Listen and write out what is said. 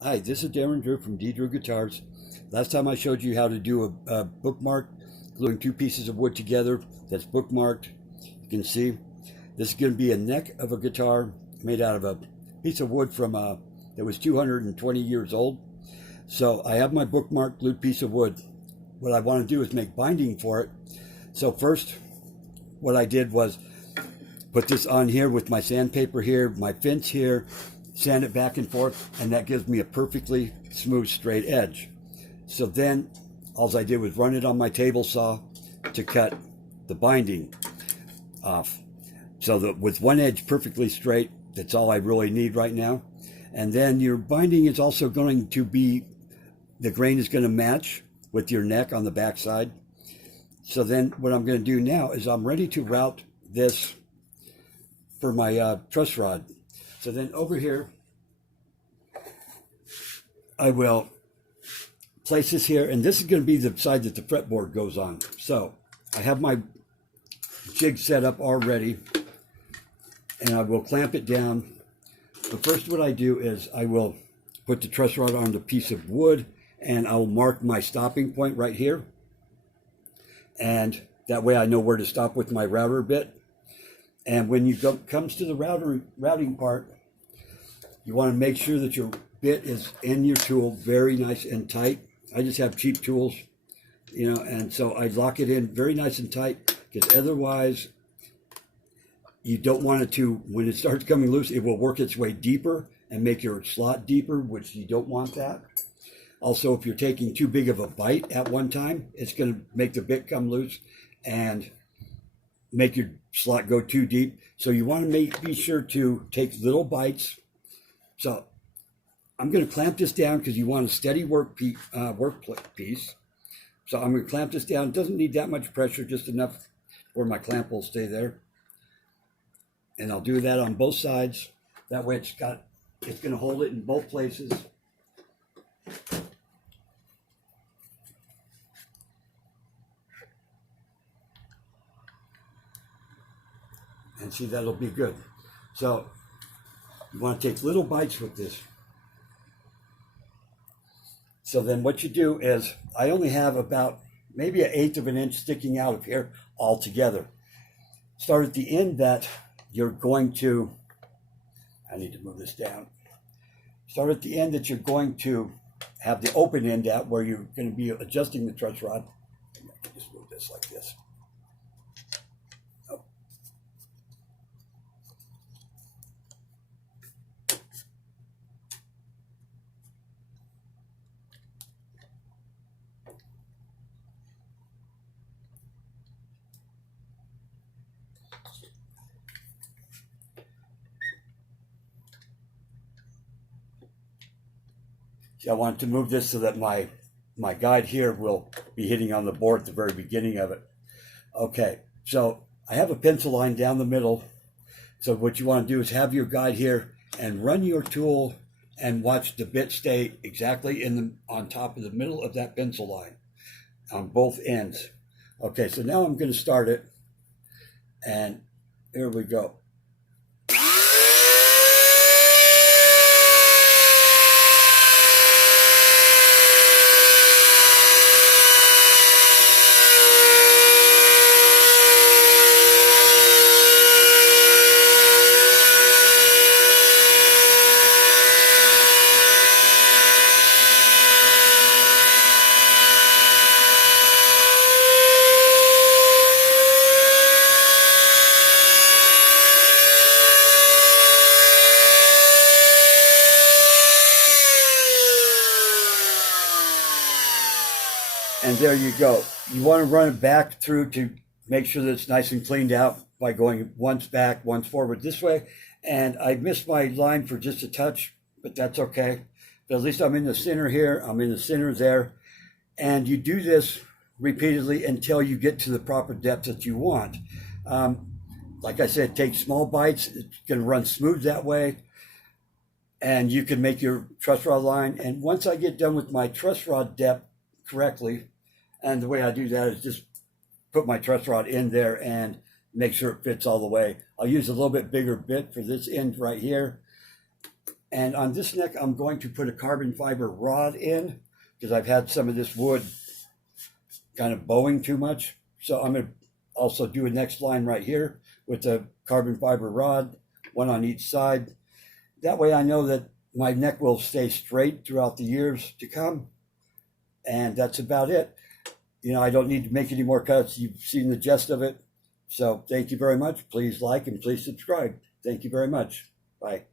Hi, this is Darren Drew from D. Drew Guitars. Last time I showed you how to do a bookmark, gluing two pieces of wood together that's bookmarked. You can see this is going to be a neck of a guitar made out of a piece of wood from that was 220 years old. So I have my bookmark glued piece of wood. What I want to do is make binding for it. So first, what I did was put this on here with my sandpaper here, my fence here, sand it back and forth, and that gives me a perfectly smooth straight edge. So then all I did was run it on my table saw to cut the binding off. So that with one edge perfectly straight, that's all I really need right now. And then your binding is also going to be, the grain is going to match with your neck on the back side. So then what I'm going to do now is I'm ready to route this for my truss rod. So then over here, I will place this here, and this is going to be the side that the fretboard goes on. So I have my jig set up already, and I will clamp it down. But first what I do is I will put the truss rod on the piece of wood, and I'll mark my stopping point right here. And that way I know where to stop with my router bit. And when you comes to the routing part, you want to make sure that your bit is in your tool very nice and tight. I just have cheap tools, and so I lock it in very nice and tight, because otherwise you don't want it to, when it starts coming loose, it will work its way deeper and make your slot deeper, which you don't want that. Also, if you're taking too big of a bite at one time, it's going to make the bit come loose and make your slot go too deep. So you want to be sure to take little bites. So I'm going to clamp this down because you want a steady work piece. So I'm going to clamp this down. It doesn't need that much pressure, just enough where my clamp will stay there. And I'll do that on both sides. That way it's going to hold it in both places. And see, that'll be good. So you want to take little bites with this. So then what you do is, I only have about maybe 1/8 of an inch sticking out of here altogether. Start at the end that you're going to, I need to move this down. Start at the end that you're going to have the open end at, where you're going to be adjusting the truss rod. I can just move this like this. See, I want to move this so that my guide here will be hitting on the board at the very beginning of it. Okay, so I have a pencil line down the middle. So what you want to do is have your guide here and run your tool and watch the bit stay exactly on top of the middle of that pencil line on both ends. Okay, so now I'm going to start it, and here we go. And there you go. You want to run it back through to make sure that it's nice and cleaned out by going once back, once forward this way. And I missed my line for just a touch, but that's okay. But at least I'm in the center here. I'm in the center there. And you do this repeatedly until you get to the proper depth that you want. Like I said, take small bites. It's going to run smooth that way. And you can make your truss rod line. And once I get done with my truss rod depth correctly, and the way I do that is just put my truss rod in there and make sure it fits all the way. I'll use a little bit bigger bit for this end right here. And on this neck, I'm going to put a carbon fiber rod in because I've had some of this wood kind of bowing too much. So I'm going to also do a next line right here with a carbon fiber rod, one on each side. That way I know that my neck will stay straight throughout the years to come. And that's about it. You know, I don't need to make any more cuts. You've seen the gist of it. So thank you very much. Please like and please subscribe. Thank you very much. Bye.